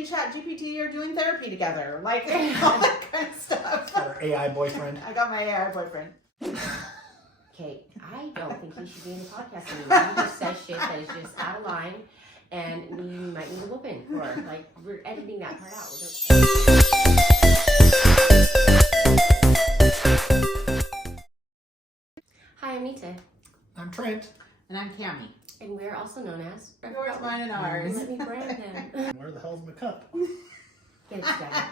and ChatGPT are doing therapy together. Like, all that kind of stuff. Our AI boyfriend. I got my AI boyfriend. Kate, I don't think he should be in the podcast anymore. He just says shit that is just out of line, and you might need a whooping for. Like, we're editing that part out. Hi, I'm Nita. I'm Trent. And I'm Cammie. And we're also known as... Yours, mine, and ours. Let me brand them. Where the hell's my cup? Get it together.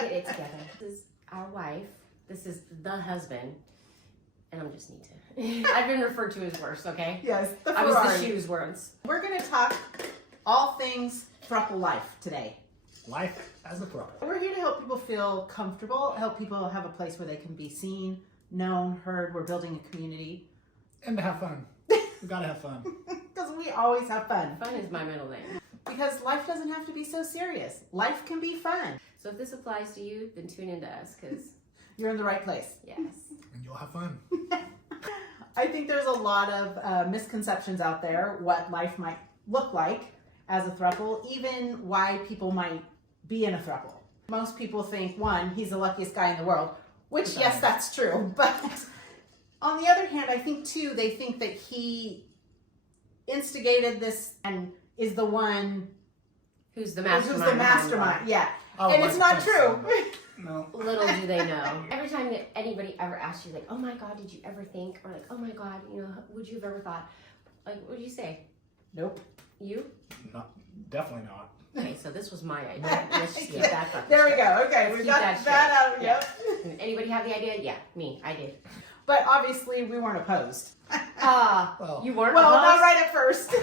Get it together. This is our wife. This is the husband. And I'm just Nita. I've been referred to as worse, okay? Yes, the I was Ferrari. the shoes once. We're going to talk all things throuple life today. Life as a throuple. We're here to help people feel comfortable, help people have a place where they can be seen, known, heard. We're building a community. And to have fun. We gotta have fun. Because we always have fun. Fun is my middle name. Because life doesn't have to be so serious. Life can be fun. So if this applies to you, then tune into us, because You're in the right place. yes. And you'll have fun. I think there's a lot of misconceptions out there what life might look like as a throuple, even why people might be in a throuple. Most people think, one, he's the luckiest guy in the world, which, yes, that's true. But on the other hand, I think, too, they think that he instigated this and is the one Who's the mastermind? who's the mastermind. Yeah. Oh, And like it's not Prince true. said. No. Little do they know. Every time that anybody ever asks you, like, oh my God, did you ever think? Or like, oh my God, you know, would you have ever thought? Like, what would you say? Nope. You? Not, definitely not. Okay, so this was my idea. Let's just get that fucking There we straight. go. Okay, Let's we keep got that that out. straight. Yep. Anybody have the idea? Yeah, me. I did. But obviously, we weren't opposed. Well, You weren't Well, not opposed? right at first.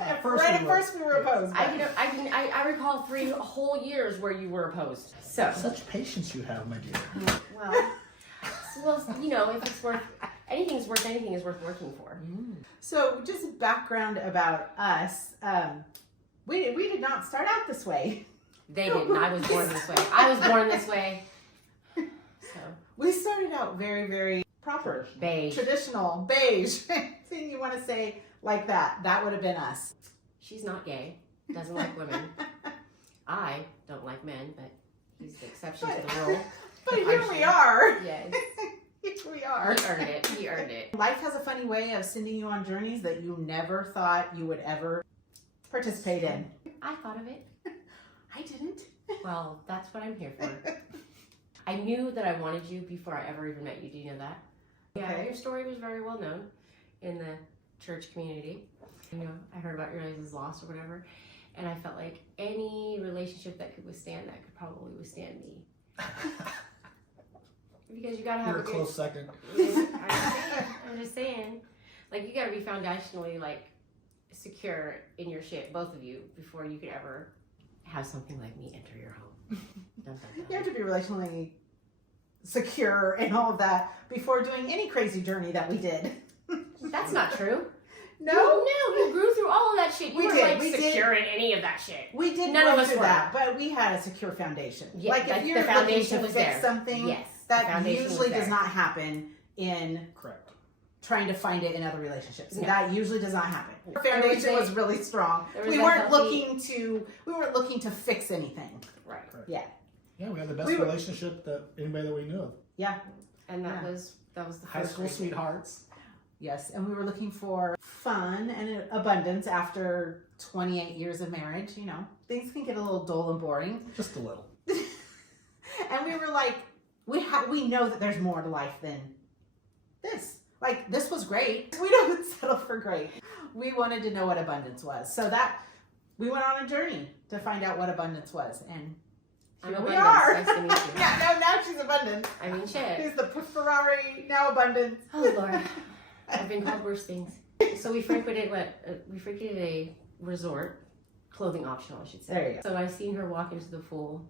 At first right we at were. first, we were opposed. I recall 3 whole years where you were opposed. So, such patience you have, my dear. well, you know, if it's worth anything is worth working for. So, just background about us. We did not start out this way. They didn't. I was born this way. I was born this way. So, We started out very, very proper, beige. traditional, beige. Anything you want to say like that? That would have been us. She's not gay. Doesn't like women. I don't like men, but he's the exception to the rule. But here we are. Yes. Here we are. He earned it. He earned it. Life has a funny way of sending you on journeys that you never thought you would ever participate in. I thought of it. I didn't. Well, that's what I'm here for. I knew that I wanted you before I ever even met you. Do you know that? Yeah, Okay. your story was very well known in the church community. You know, I heard about your guys' loss or whatever, and I felt like any relationship that could withstand that could probably withstand me. Because you gotta have You're a good... close second. I'm just saying, like, you gotta be foundationally, like, secure in your shit, both of you, before you could ever have something like me enter your home. Dun, dun, dun. You have to be relationally secure and all of that before doing any crazy journey that we did. That's not true. No? No, you grew through all of that shit. You We were did, like we did. secure in any of that shit. We did None go of us through were. that, but we had a secure foundation. Yeah, like that- if the you're foundation looking to was fix there. something, Yes, the that foundation usually was there. does not happen in Correct. trying to find it in other relationships. No. That usually does not happen. Our There was foundation a- was really strong. there was We a weren't healthy- looking to fix anything. Right. Correct. Yeah. Yeah, we had the best We were- relationship that anybody that we knew of. Yeah. And that Yeah. was the High first school reason. sweethearts. Yes, and we were looking for fun and abundance after 28 years of marriage. You know, things can get a little dull and boring. Just a little. And we were like, we know that there's more to life than this. Like, this was great. We don't settle for great. We wanted to know what abundance was. So that we went on a journey to find out what abundance was. And I'm here we abundance. are. Nice to meet you. Yeah, now she's abundance. I mean, shit. She's the Ferrari, now abundance. Oh, Lord. I've been called worse things. So we frequented a resort, clothing optional, I should say. There you go. So I seen her walk into the pool.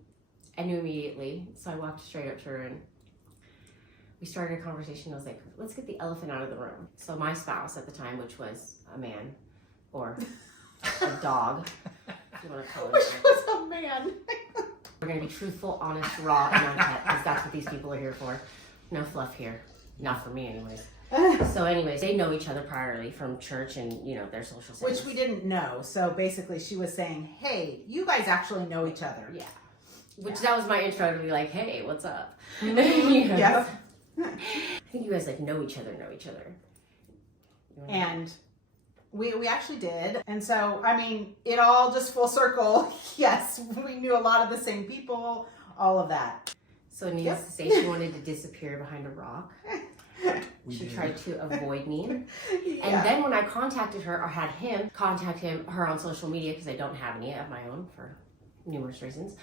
I knew immediately. So I walked straight up to her and we started a conversation. I was like, let's get the elephant out of the room. So my spouse at the time, which was a man or a dog, if you want to call Which it. was a man. We're going to be truthful, honest, raw, and uncut because that's what these people are here for. No fluff here. Not for me, anyways. So anyways, they know each other priorly from church and, you know, their social settings. Which we didn't know. So basically she was saying, hey, you guys actually know each other. Yeah. Which that was my intro to be like, hey, what's up? Yes. I think you guys like know each other. And we actually did. And so, I mean, it all just full circle. Yes, we knew a lot of the same people, all of that. So needless to say, she wanted to disappear behind a rock. She did. tried to avoid me. Yeah. And then when I contacted her or had him contact her on social media, because I don't have any of my own for numerous reasons,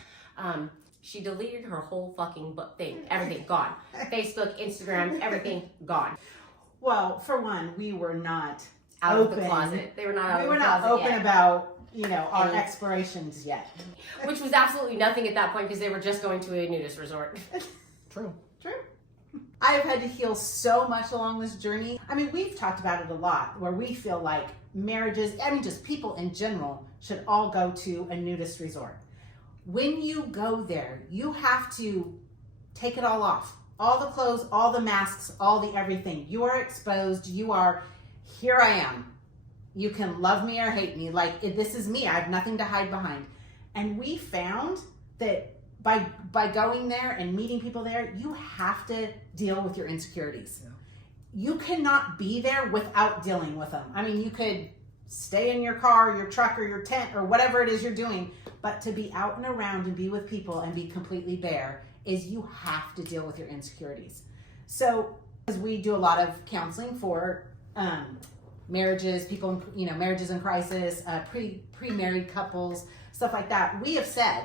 she deleted her whole fucking thing. Everything gone. Facebook, Instagram, everything gone. Well, for one, we were not Out open. of the closet. They were not out We of were the not closet open yet. about, you know, our And- explorations yet. Which was absolutely nothing at that point because they were just going to a nudist resort. True. True. I have had to heal so much along this journey. I mean, we've talked about it a lot, where we feel like marriages, I mean, just people in general, should all go to a nudist resort. When you go there, you have to take it all off. All the clothes, all the masks, all the everything. You are exposed. You are, here I am. You can love me or hate me. Like, this is me. I have nothing to hide behind. And we found that by going there and meeting people there, you have to deal with your insecurities. Yeah. You cannot be there without dealing with them. I mean, you could stay in your car, your truck, or your tent, or whatever it is you're doing, but to be out and around and be with people and be completely bare is you have to deal with your insecurities. So, as we do a lot of counseling for marriages, people, you know, marriages in crisis, pre-married couples, stuff like that, we have said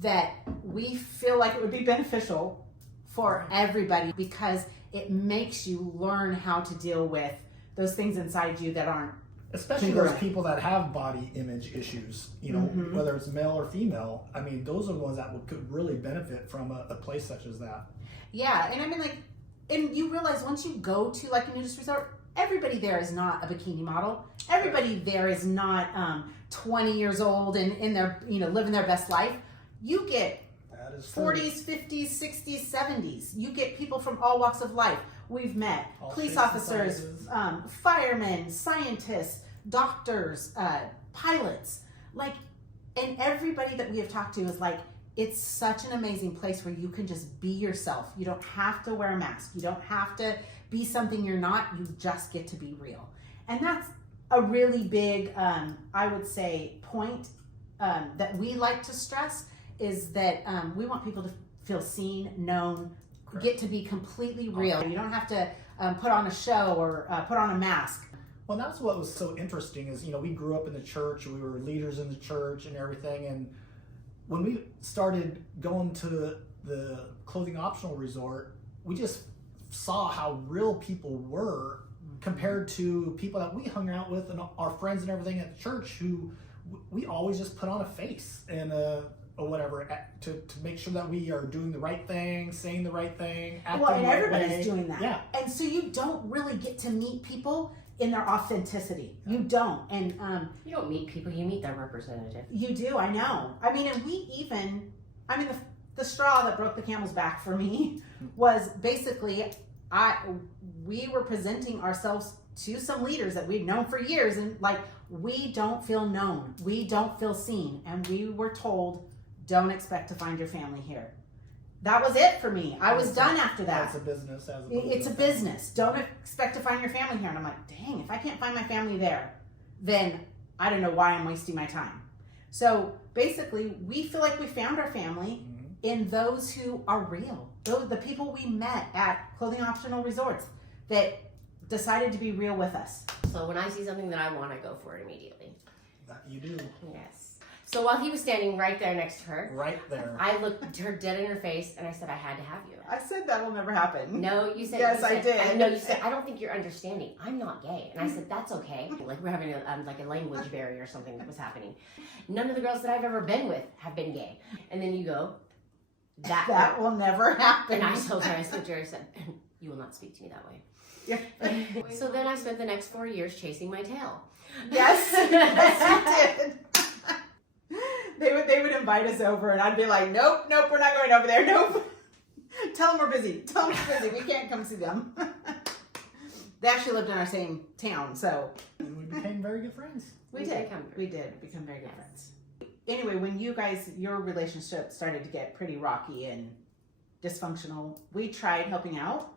that we feel like it would be beneficial for everybody because it makes you learn how to deal with those things inside you that aren't Especially those people that have body image issues, you know, whether it's male or female. I mean, those are the ones that could really benefit from a place such as that. Yeah, and I mean, like, and you realize once you go to like a nudist resort, everybody there is not a bikini model. Everybody there is not 20 years old and in their, you know, living their best life. You get That is true. 40s, 50s, 60s, 70s. You get people from all walks of life. We've met All police shapes and officers, sizes. firemen, scientists, doctors, pilots. Like, and everybody that we have talked to is like, it's such an amazing place where you can just be yourself. You don't have to wear a mask. You don't have to be something you're not. You just get to be real. And that's a really big, I would say, point that we like to stress is that we want people to feel seen, known, Correct. get to be completely real. You don't have to put on a show or put on a mask. Well, that's what was so interesting is, you know, we grew up in the church, we were leaders in the church and everything. And when we started going to the clothing optional resort, we just saw how real people were compared to people that we hung out with and our friends and everything at church who we always just put on a face and or whatever to make sure that we are doing the right thing, saying the right thing, acting Well, and the right everybody's way. doing that. Yeah. And so you don't really get to meet people in their authenticity. You don't. And You don't meet people, you meet their representative. you do, I know. I mean, and the straw that broke the camel's back for me was basically we were presenting ourselves to some leaders that we've known for years, and like, we don't feel known, we don't feel seen, and we were told, don't expect to find your family here. That was it for me. I was done after that. That's a business. It's a business. Don't expect to find your family here. And I'm like, dang, if I can't find my family there, then I don't know why I'm wasting my time. So basically, we feel like we found our family in those who are real. The people we met at clothing optional resorts that decided to be real with us. So when I see something that I want, I go for it immediately. That you do. Yes. So while he was standing right there next to her, Right there. I looked her dead in her face and I said, I had to have you. I said that will never happen. No, you said. Yes, you said, I did. No, you said, I don't think you're understanding. I'm not gay. And I said, that's okay. Like we're having a language barrier or something that was happening. None of the girls that I've ever been with have been gay. And then you go, That will never happen. And I told her, I said to her, I said, you will not speak to me that way. Yeah. So then I spent the next 4 years chasing my tail. Yes, yes, you did. They would invite us over, and I'd be like, nope, we're not going over there. Nope. Tell them we're busy. Tell them we're busy. We can't come see them. They actually lived in our same town, so And we became very good friends. we did become very good friends. Anyway, when your relationship started to get pretty rocky and dysfunctional, we tried helping out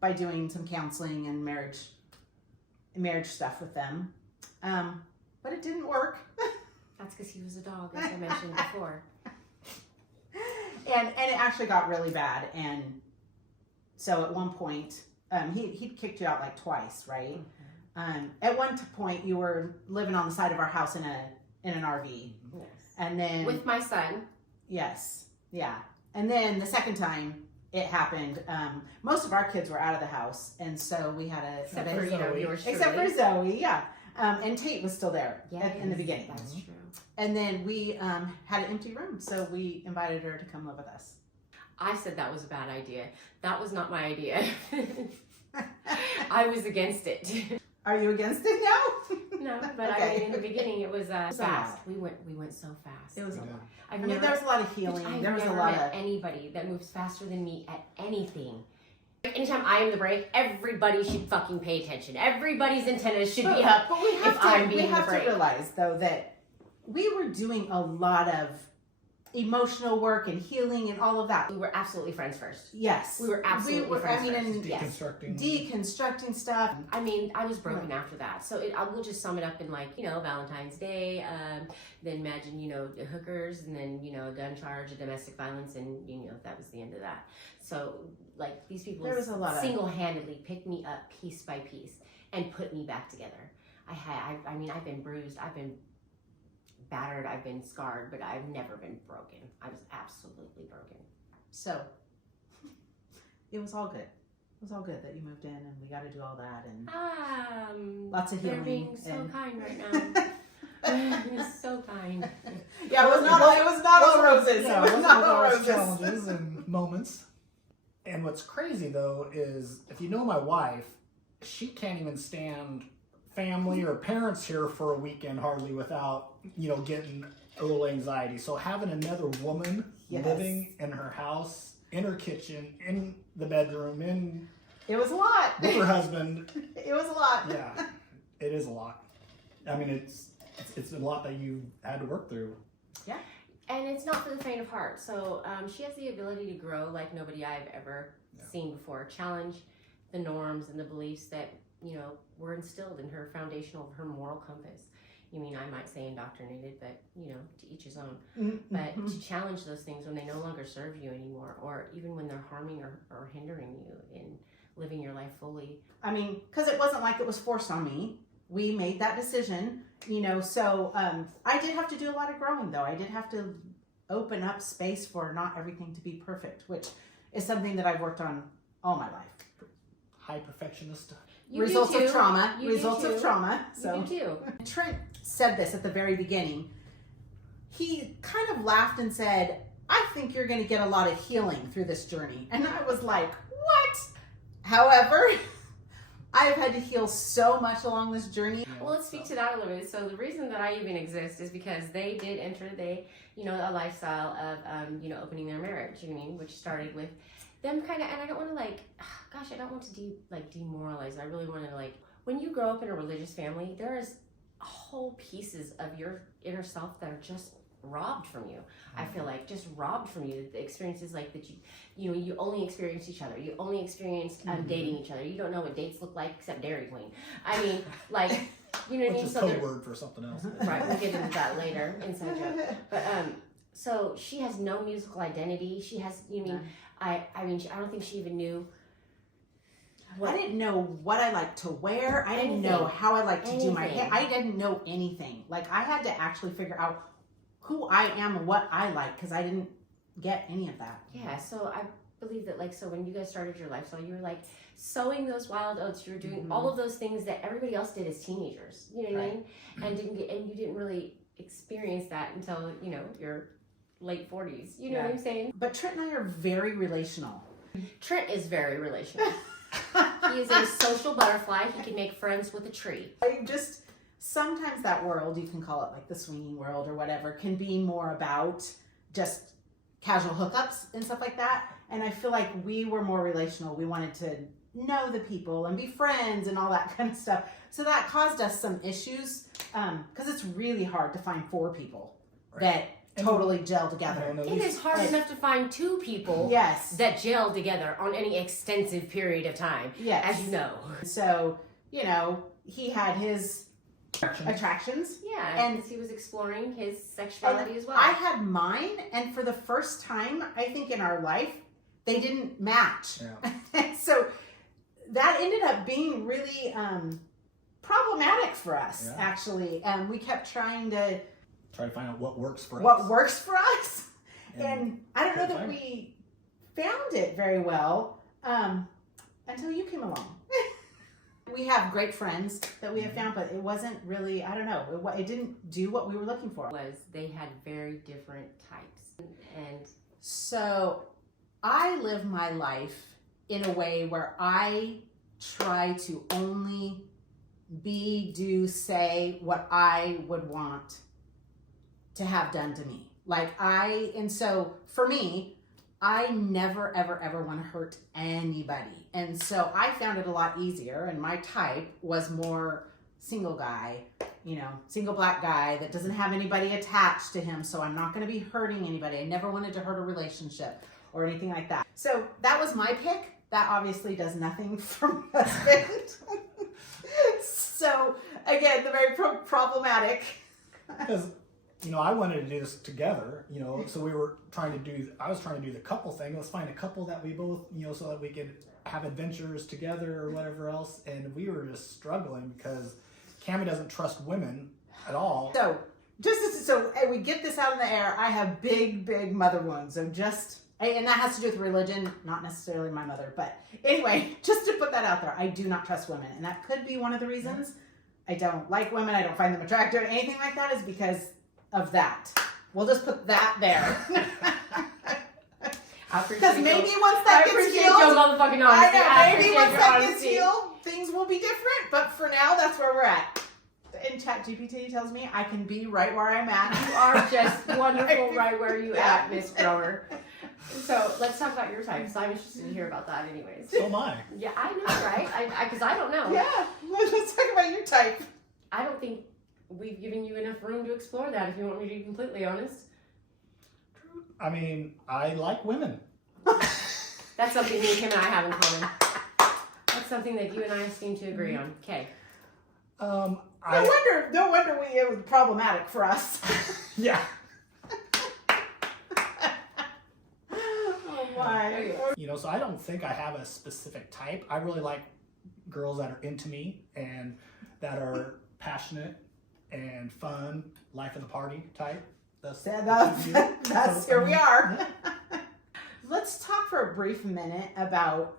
by doing some counseling and marriage stuff with them, but it didn't work. That's because he was a dog, as I mentioned before. And it actually got really bad, and so at one point he kicked you out like twice, right? At one point you were living on the side of our house in an RV, Yes. and then With my son. yes, yeah, and then the second time it happened, most of our kids were out of the house, and so we had a Except for, yours truly. except for Zoe, yeah, and Tate was still there Yes, in the beginning. That's true. And then we had an empty room, so we invited her to come live with us. I said that was a bad idea. That was not my idea. I was against it. Are you against it now? No, but Okay. I mean, in the beginning it was fast. lot. We went so fast. It was a Yeah. lot. I've I mean, there was a lot of healing. I've There was a never lot met of. anybody that moves faster than me at anything. Anytime I am the brake, everybody should fucking pay attention. Everybody's antennas should be up. But we have if I'm to. We being have the to brake. realize though that we were doing a lot of emotional work and healing and all of that. We were absolutely friends first. Yes, We were absolutely friends I mean, first. and Yes. Deconstructing. deconstructing stuff. I mean, I was broken after that. So I will just sum it up in Valentine's Day, then imagine, the hookers, and then, gun charge, domestic violence, and, that was the end of that. So, these people There was a lot of- single-handedly picked me up piece by piece and put me back together. I've been bruised, I've been battered, I've been scarred, but I've never been broken. I was absolutely broken. So it was all good. It was all good that you moved in and we got to do all that and lots of They're healing. being so and- kind right now. You're so kind. Yeah, it was not all roses. Yeah, It was not all roses. challenges and moments. And what's crazy though is if you know my wife, she can't even stand family or parents here for a weekend hardly without, getting a little anxiety. So having another woman Yes. living in her house, in her kitchen, in the bedroom, It was a lot. with her husband, It was a lot. yeah, it is a lot. I mean, it's a lot that you had to work through. And it's not for the faint of heart. So she has the ability to grow like nobody I've ever seen before. Challenge the norms and the beliefs that, were instilled in her foundational, her moral compass. I might say indoctrinated, but, to each his own. Mm-hmm. But to challenge those things when they no longer serve you anymore, or even when they're harming or hindering you in living your life fully. I mean, because it wasn't like it was forced on me. We made that decision, so I did have to do a lot of growing, though. I did have to open up space for not everything to be perfect, which is something that I've worked on all my life. High perfectionist. Results of trauma. You do Results too. of trauma. So You do too. Trent said this at the very beginning. He kind of laughed and said, I think you're going to get a lot of healing through this journey. And I was like, what? However, I've had to heal so much along this journey. Well, let's speak to that a little bit. So the reason that I even exist is because they did enter a lifestyle of, opening their marriage, which started with them kind of, and I don't want to I don't want to demoralize. I really want to when you grow up in a religious family, there is whole pieces of your inner self that are just robbed from you. I feel like just robbed from you. The experiences that you only experience each other. You only experience dating each other. You don't know what dates look like except Dairy Queen. I mean, you know what I Which mean? is So code word for something else. right, we'll get into that later. Inside joke. But so she has no musical identity. She has. I don't think she even knew. I didn't know what I liked to wear. I didn't know how I liked to do my hair. I didn't know anything. I had to actually figure out who I am and what I like because I didn't get any of that. Yeah, so I believe that so when you guys started your lifestyle, you were sowing those wild oats. You were doing all of those things that everybody else did as teenagers. You know what I mean? And you didn't really experience that until your late 40s. You know what I'm saying? But Trent and I are very relational. Trent is very relational. He is a social butterfly. He can make friends with a tree. Sometimes that world, you can call it the swinging world or whatever, can be more about just casual hookups and stuff like that. And I feel like we were more relational. We wanted to know the people and be friends and all that kind of stuff. So that caused us some issues because it's really hard to find 4 people that totally gel together. It is hard enough to find 2 people that gel together on any extensive period of time, as you know. So, you know, he had his attractions. Yeah, and he was exploring his sexuality as well. I had mine, and for the first time, I think in our life, they didn't match. Yeah. So that ended up being really problematic for us, actually. We kept trying to find out what works for us. What works for us. And I don't know that we found it very well until you came along. We have great friends that we have found, but it wasn't really, I don't know, it didn't do what we were looking for. They had very different types. And so I live my life in a way where I try to only be, do, say what I would want to have done to me. And so for me, I never, ever, ever want to hurt anybody. And so I found it a lot easier, and my type was more single guy, you know, single black guy that doesn't have anybody attached to him, so I'm not going to be hurting anybody. I never wanted to hurt a relationship or anything like that. So that was my pick. That obviously does nothing for my husband. So again, the very problematic. Because, you know, I wanted to do this together, you know, so I was trying to do the couple thing. Let's find a couple that we both, you know, so that we could have adventures together or whatever else. And we were just struggling because Cammie doesn't trust women at all. So so we get this out in the air. I have big, big mother wounds. So and that has to do with religion, not necessarily my mother. But anyway, just to put that out there, I do not trust women. And that could be one of the reasons I don't like women. I don't find them attractive. Anything like that is because of that. We'll just put that there. Because maybe once that gets healed, maybe once that gets healed, things will be different. But for now, that's where we're at. And ChatGPT tells me I can be right where I'm at. You are just wonderful right where you at, Miss Grower. So let's talk about your type. So I'm interested to hear about that, anyways. So am I. Yeah, I know, right? Because I don't know. Yeah, let's talk about your type. I don't think we've given you enough room to explore that, if you want me to be completely honest. I mean, I like women. That's something me and Kim and I have in common. That's something that you and I seem to agree on. Okay. No wonder it was problematic for us. Yeah. Oh my. You know, so I don't think I have a specific type. I really like girls that are into me and that are passionate and fun, life of the party type. That's here we are. Let's talk for a brief minute about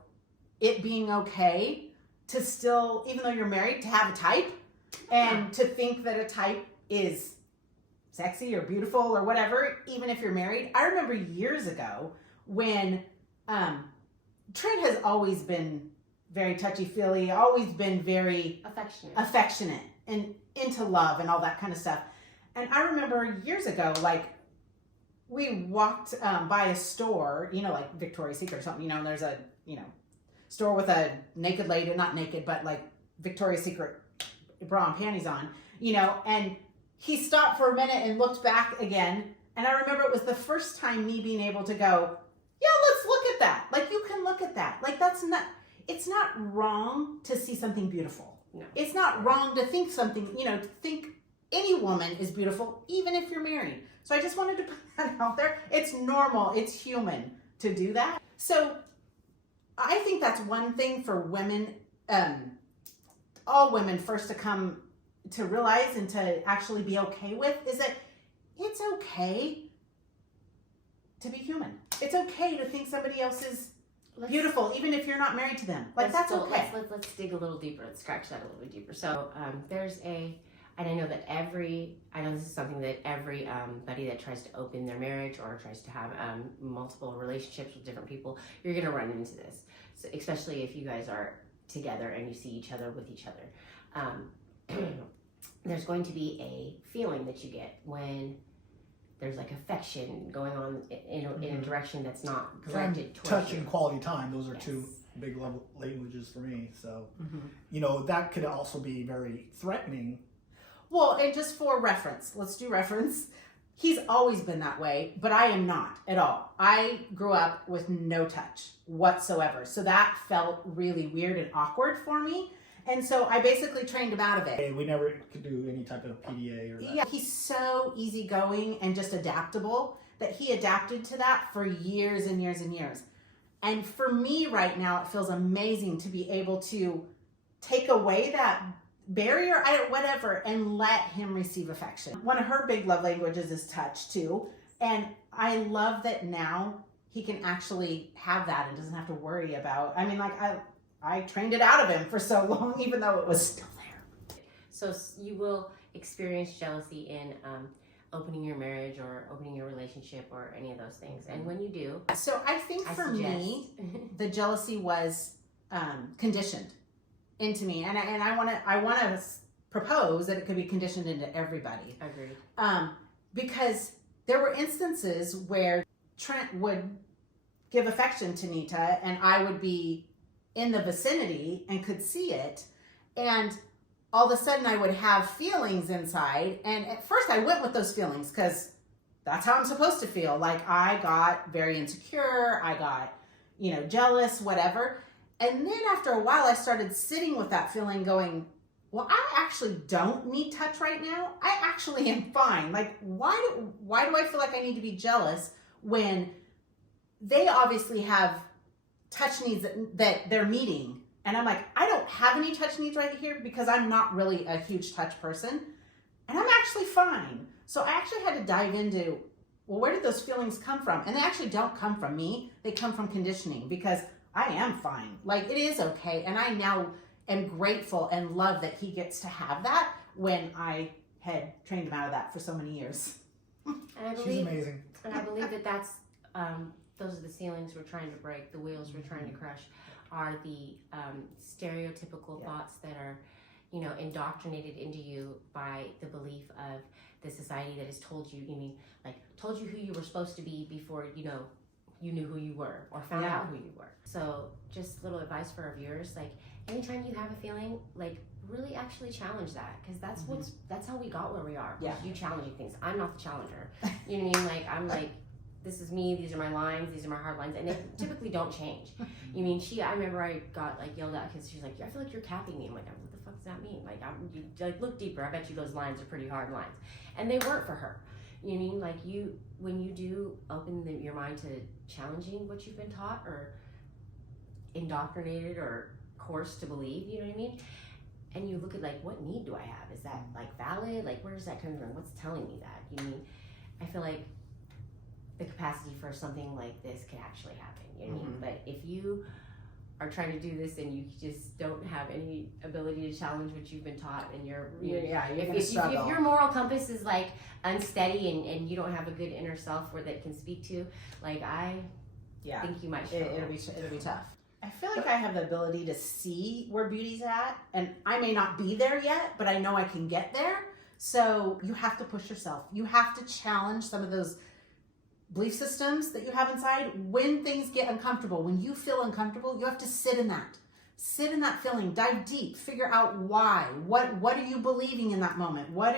it being okay to still, even though you're married, to have a type and to think that a type is sexy or beautiful or whatever, even if you're married. I remember years ago when Trent has always been very touchy-feely, always been very affectionate and into love and all that kind of stuff. And I remember years ago, like, we walked by a store, you know, like Victoria's Secret or something, you know, and there's a, you know, store with a naked lady, not naked, but like Victoria's Secret bra and panties on, you know, and he stopped for a minute and looked back again. And I remember it was the first time me being able to go, yeah, let's look at that. Like, you can look at that. Like, it's not wrong to see something beautiful. No. It's not wrong to think something, you know, to think any woman is beautiful, even if you're married. So I just wanted to put that out there. It's normal, it's human to do that. So I think that's one thing for women, all women first to come to realize and to actually be okay with is that it's okay to be human. It's okay to think somebody else is beautiful, even if you're not married to them. Like, that's okay. Let's dig a little deeper. Let's scratch that a little bit deeper. So and I know this is something that everybody that tries to open their marriage or tries to have multiple relationships with different people, you're going to run into this. So especially if you guys are together and you see each other with each other. There's going to be a feeling that you get when there's like affection going on in a direction that's not directed towards touch you. and quality time. Those are two big love languages for me. So, Mm-hmm. that could also be very threatening. Well, and just for reference, let's do reference. He's always been that way, but I am not at all. I grew up with no touch whatsoever. So that felt really weird and awkward for me. And so I basically trained him out of it. We never could do any type of PDA or that. Yeah, he's so easygoing and just adaptable that he adapted to that for years and years and years. And for me right now, it feels amazing to be able to take away that barrier, whatever, and let him receive affection. One of her big love languages is touch too. And I love that now he can actually have that and doesn't have to worry about, I trained it out of him for so long, even though it was still there. So you will experience jealousy in opening your marriage or opening your relationship or any of those things. And when you do, So I think for me, the jealousy was conditioned into me, and I want to propose that it could be conditioned into everybody. Agreed. Because there were instances where Trent would give affection to Nita, and I would be in the vicinity and could see it, and all of a sudden I would have feelings inside. And at first I went with those feelings because that's how I'm supposed to feel. Like I got very insecure, I got, jealous, whatever. And then after a while I started sitting with that feeling going, well, I actually don't need touch right now. I actually am fine. Like, why do I feel like I need to be jealous when they obviously have touch needs that they're meeting? And I'm like, I don't have any touch needs right here because I'm not really a huge touch person. And I'm actually fine. So I actually had to dive into, well, where did those feelings come from? And they actually don't come from me. They come from conditioning because I am fine. Like, it is okay. And I now am grateful and love that he gets to have that when I had trained him out of that for so many years. And I believe, She's amazing. And I believe that's those are the ceilings we're trying to break, the wheels we're trying to crush, are the stereotypical thoughts that are, indoctrinated into you by the belief of the society that has told you, told you who you were supposed to be before, you knew who you were or found out who you were. So just little advice for our viewers, anytime you have a feeling, really actually challenge that, because that's how we got where we are. Yeah. You challenging things. I'm not the challenger. You know what I mean? I'm like, this is me, these are my lines, these are my hard lines, and they typically don't change. I remember I got yelled at because she's like, I feel like you're capping me. I'm like, what the fuck does that mean? Look deeper. I bet you those lines are pretty hard lines. And they weren't for her. You know what I mean? When you do open your mind to challenging what you've been taught or indoctrinated or coerced to believe, you know what I mean? And you look at what need do I have? Is that valid? Where is that coming from? What's telling me that? You know what I mean? I feel like the capacity for something like this could actually happen. You know what I mean? But if you are trying to do this and you just don't have any ability to challenge what you've been taught, and if your moral compass is unsteady and you don't have a good inner self that can speak to, I think you might struggle. It'll be tough. I feel like I have the ability to see where beauty's at, and I may not be there yet, but I know I can get there. So you have to push yourself. You have to challenge some of those belief systems that you have inside. When things get uncomfortable, when you feel uncomfortable, you have to sit in that feeling, dive deep, figure out why. What are you believing in that moment? What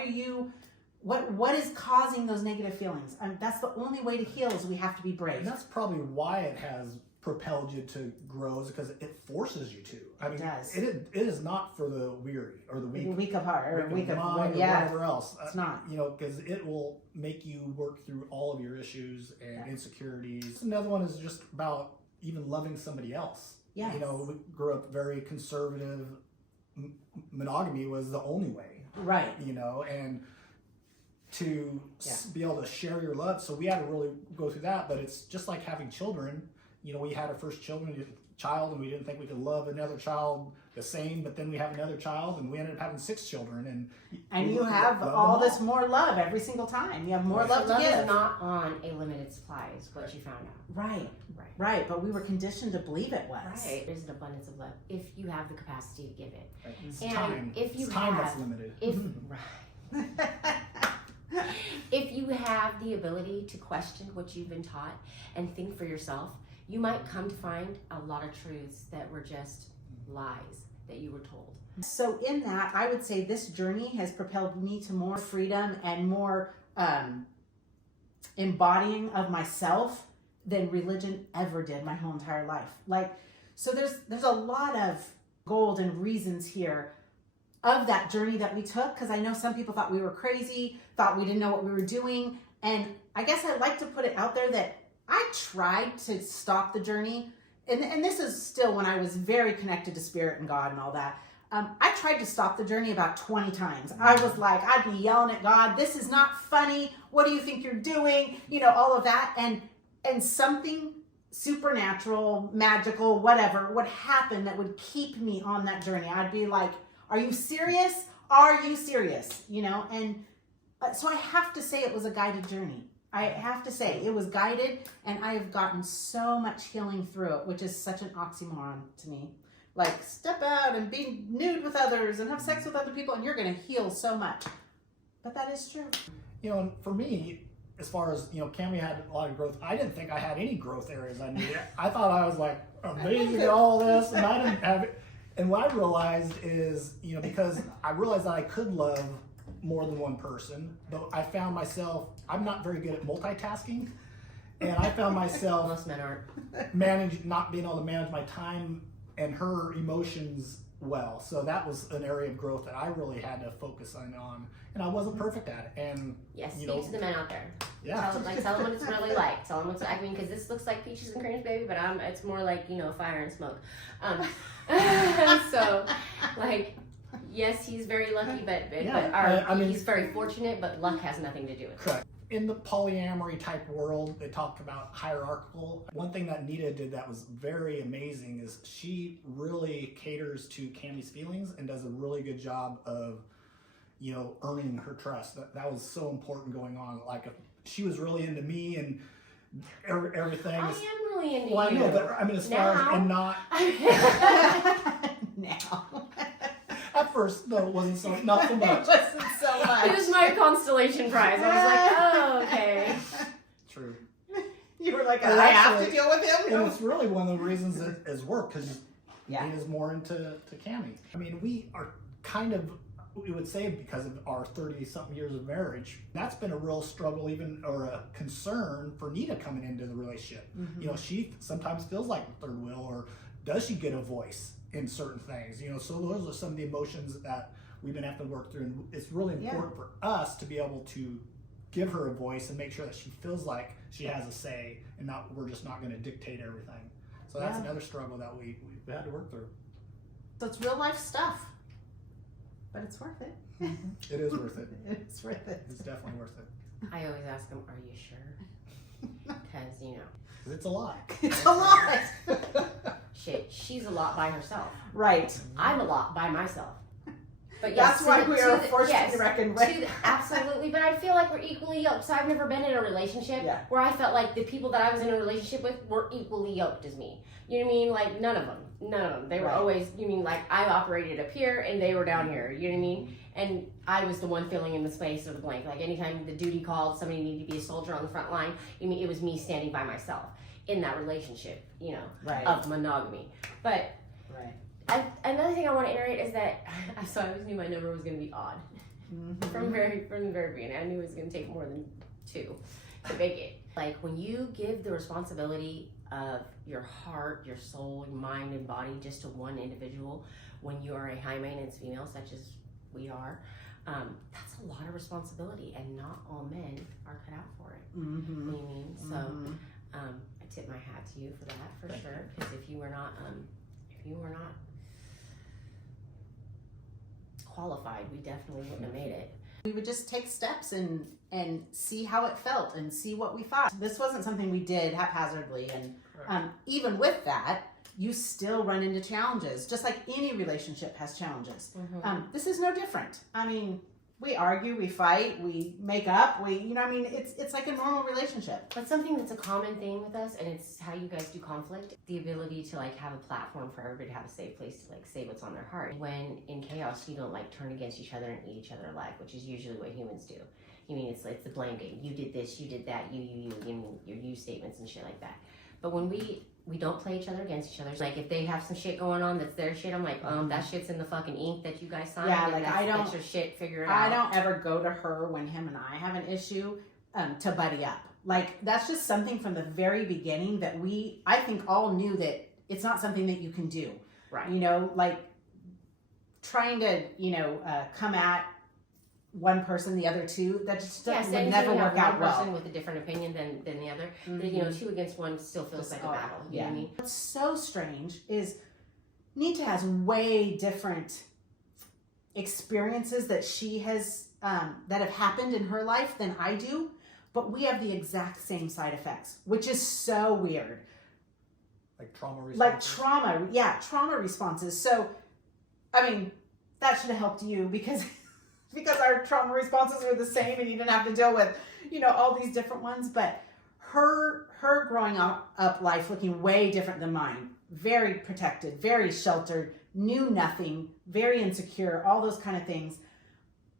is causing those negative feelings? That's the only way to heal, is we have to be brave. And that's probably why it has propelled you to grow, is because it forces you to. It does. It is not for the weary or the weak of heart or weak of mind or whatever else. It's not. Because it will make you work through all of your issues and insecurities. Another one is just about even loving somebody else. Yes. We grew up very conservative. Monogamy was the only way. Right. And to be able to share your love. So we had to really go through that, but it's just like having children. We had our first child, and we didn't think we could love another child the same, but then we have another child, and we ended up having 6 children. And you have all this more love every single time. You have more love to give. Love is not on a limited supply, is what you found out. Right. But we were conditioned to believe it was. Right. There's an abundance of love if you have the capacity to give it. Right. It's And time. if you it's time have, that's limited. If you have the ability to question what you've been taught and think for yourself, you might come to find a lot of truths that were just lies that you were told. So in that, I would say this journey has propelled me to more freedom and more embodying of myself than religion ever did my whole entire life. Like, so there's a lot of gold and reasons here of that journey that we took, because I know some people thought we were crazy, thought we didn't know what we were doing. And I guess I'd like to put it out there that I tried to stop the journey. And this is still when I was very connected to spirit and God and all that. I tried to stop the journey about 20 times. I was like, I'd be yelling at God, this is not funny. What do you think you're doing? You know, all of that. And something supernatural, magical, whatever would happen that would keep me on that journey. I'd be like, are you serious? Are you serious? You know, and so I have to say it was a guided journey. I have to say it was guided, and I have gotten so much healing through it, which is such an oxymoron to me. Like, step out and be nude with others and have sex with other people and you're going to heal so much. But that is true. You know, and for me, as far as, you know, Cami had a lot of growth. I didn't think I had any growth areas I needed. I thought I was like amazing at all this, and I didn't have it. And what I realized is, you know, because I realized that I could love more than one person, but I found myself, I'm not very good at multitasking. And I found myself Most men aren't. not being able to manage my time and her emotions well. So that was an area of growth that I really had to focus on. And I wasn't perfect at it. And Yes, you speak know, to the men out there. yeah. Tell them what it's really like. Tell them what's, I mean, because this looks like peaches and creams, baby, but it's more like, you know, fire and smoke. So, like, yes, he's very lucky, but he's very fortunate, but luck has nothing to do with it. Correct. In the polyamory type world, they talked about hierarchical. One thing that Nita did that was very amazing is she really caters to Cami's feelings and does a really good job of, you know, earning her trust. That was so important going on. Like, if she was really into me and everything. I am really into well, you. I know, but I mean, as far as and not Now. at first, no, it wasn't so not so It much. wasn't so much. It was my constellation prize. I was like, oh, okay. True. You were like, And I have actually- to deal with him? And it's really one of the reasons that has worked, because Yeah. Nita's more into Cami. I mean, we are kind of, we would say, because of our 30-something years of marriage, that's been a real struggle, even, or a concern for Nita coming into the relationship. Mm-hmm. You know, she sometimes feels like the third wheel, or does she get a voice in certain things? You know, so those are some of the emotions that we've been having to work through, and it's really important for us to be able to give her a voice and make sure that she feels like she has a say, and not we're just not going to dictate everything. So that's another struggle that we had to work through. So it's real life stuff. But it's worth it. It is worth it. It's worth it. It's definitely worth it. I always ask them, are you sure? Because, you know, 'Cause it's a lot. It's a lot. shit, she's a lot by herself. Right. I'm a lot by myself. But yes, That's why we are forced to reckon with. Absolutely, but I feel like we're equally yoked. So I've never been in a relationship where I felt like the people that I was in a relationship with were equally yoked as me. You know what I mean? Like, none of them. They were always, you mean, like, I operated up here and they were down here. You know what I mean? And I was the one filling in the space or the blank. Like, anytime the duty called, somebody needed to be a soldier on the front line, you mean, it was me standing by myself in that relationship, you know, of monogamy. But another thing I want to iterate is that, so I always knew my number was going to be odd. From the very beginning. I knew it was going to take more than 2 to make it. Like, when you give the responsibility of your heart, your soul, your mind, and body just to one individual, when you are a high maintenance female, such as we are, that's a lot of responsibility, and not all men are cut out for it. You know what I mean? So, I tip my hat to you for that, for sure. Because if you were not qualified, we definitely wouldn't have made it. We would just take steps and see how it felt and see what we thought. This wasn't something we did haphazardly, and even with that, you still run into challenges, just like any relationship has challenges. This is no different. I mean, we argue, we fight, we make up, it's like a normal relationship. But something that's a common thing with us, and it's how you guys do conflict, the ability to like have a platform for everybody to have a safe place to like say what's on their heart. When in chaos, you don't like turn against each other and eat each other alive, which is usually what humans do. You mean, it's the blame game. You did this, you did that, you your you statements and shit like that. But when we don't play each other against each other. Like if they have some shit going on that's their shit, I'm like, that shit's in the fucking ink that you guys signed. Yeah, like that's your shit, figure it out. I don't ever go to her when him and I have an issue to buddy up. Like that's just something from the very beginning that I think all knew that it's not something that you can do. Right. You know, like trying to, come at one person, the other two, that just would never work out well. One person with a different opinion than the other, mm-hmm. 2 against 1 still feels like a battle. You know what I mean? What's so strange is Nita has way different experiences that she has that have happened in her life than I do, but we have the exact same side effects, which is so weird. Like trauma responses? Like trauma responses. So, I mean, that should have helped you because our trauma responses were the same and you didn't have to deal with, all these different ones. But her growing up life looking way different than mine. Very protected, very sheltered, knew nothing, very insecure, all those kind of things.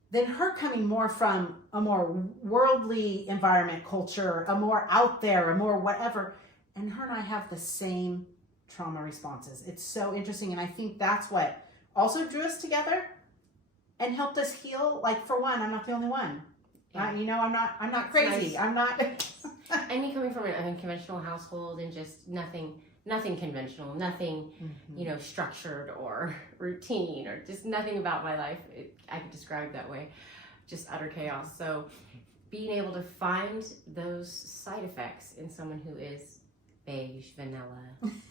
Then her coming more from a more worldly environment, culture, a more out there, a more whatever. And her and I have the same trauma responses. It's so interesting. And I think that's what also drew us together and helped us heal. Like for one, I'm not the only one. Yeah. I'm not crazy. Nice. I'm not. And me coming from an unconventional household and just nothing conventional, nothing, structured or routine or just nothing about my life. I could describe that way, just utter chaos. So being able to find those side effects in someone who is beige, vanilla,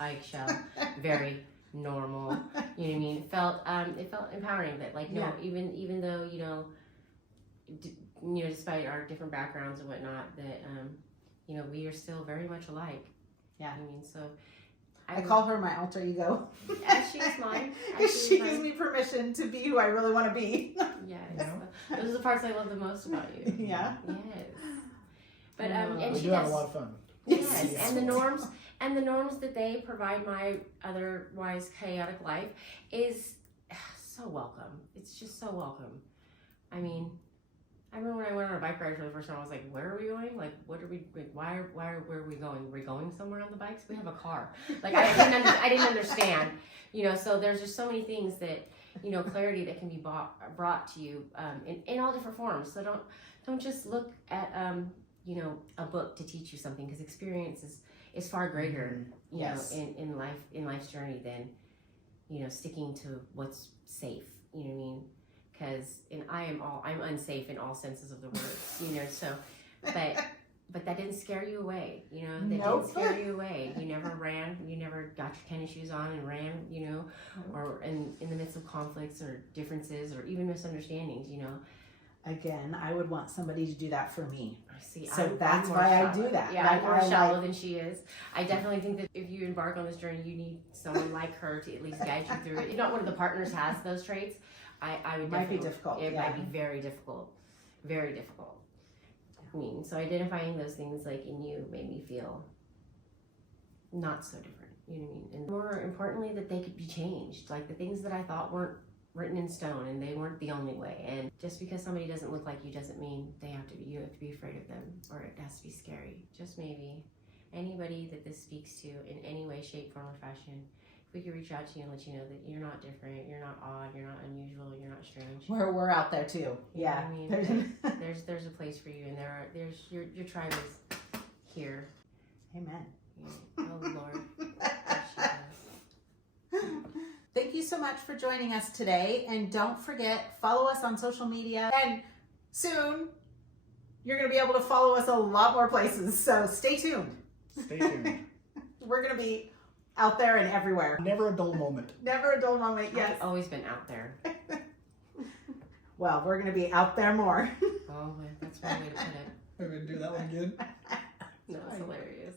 eggshell, very normal, you know what I mean? It felt empowering that even though, despite our different backgrounds and whatnot, that, we are still very much alike. Yeah. I mean, so I call her my alter ego. She's mine. Because she gives me permission to be who I really want to be. Yes. Those are the parts I love the most about you. Yeah. Yes. But we do have a lot of fun. Yes, and the norms that they provide my otherwise chaotic life is so welcome. It's just so welcome. I mean, I remember when I went on a bike ride for the first time, I was like, where are we going? Like, where are we going? Are we going somewhere on the bikes? We have a car. Like, I didn't understand, so there's just so many things that, clarity that can be brought to you in all different forms. So don't just look at, a book to teach you something, because experience is far greater, in life's journey than, sticking to what's safe, you know what I mean? Because I'm unsafe in all senses of the word, so, but that didn't scare you away, that didn't scare you away. You never ran, you never got your tennis shoes on and ran, or in the midst of conflicts or differences or even misunderstandings, Again, I would want somebody to do that for me. See, so that's why I do that. Yeah, I'm more shallow than she is. I definitely think that if you embark on this journey, you need someone like her to at least guide you through it. If not one of the partners has those traits, I would. It might be difficult. It might be very difficult. Very difficult. I mean, so identifying those things like in you made me feel not so different. You know what I mean? And more importantly, that they could be changed. Like the things that I thought weren't written in stone, and they weren't the only way. And just because somebody doesn't look like you doesn't mean you have to be afraid of them, or it has to be scary. Just maybe anybody that this speaks to in any way, shape, form, or fashion, if we could reach out to you and let you know that you're not different, you're not odd, you're not unusual, you're not strange. We're out there too. Yeah. I mean, there's a place for you, and there's your tribe is here. Amen. Yeah. Oh Lord. Yes, she does. Thank you so much for joining us today. And don't forget, follow us on social media. And soon, you're going to be able to follow us a lot more places. So stay tuned. Stay tuned. We're going to be out there and everywhere. Never a dull moment. Never a dull moment, yes. I've always been out there. Well, we're going to be out there more. Oh, that's one way to put it. We're going to do that one again. No, it's hilarious.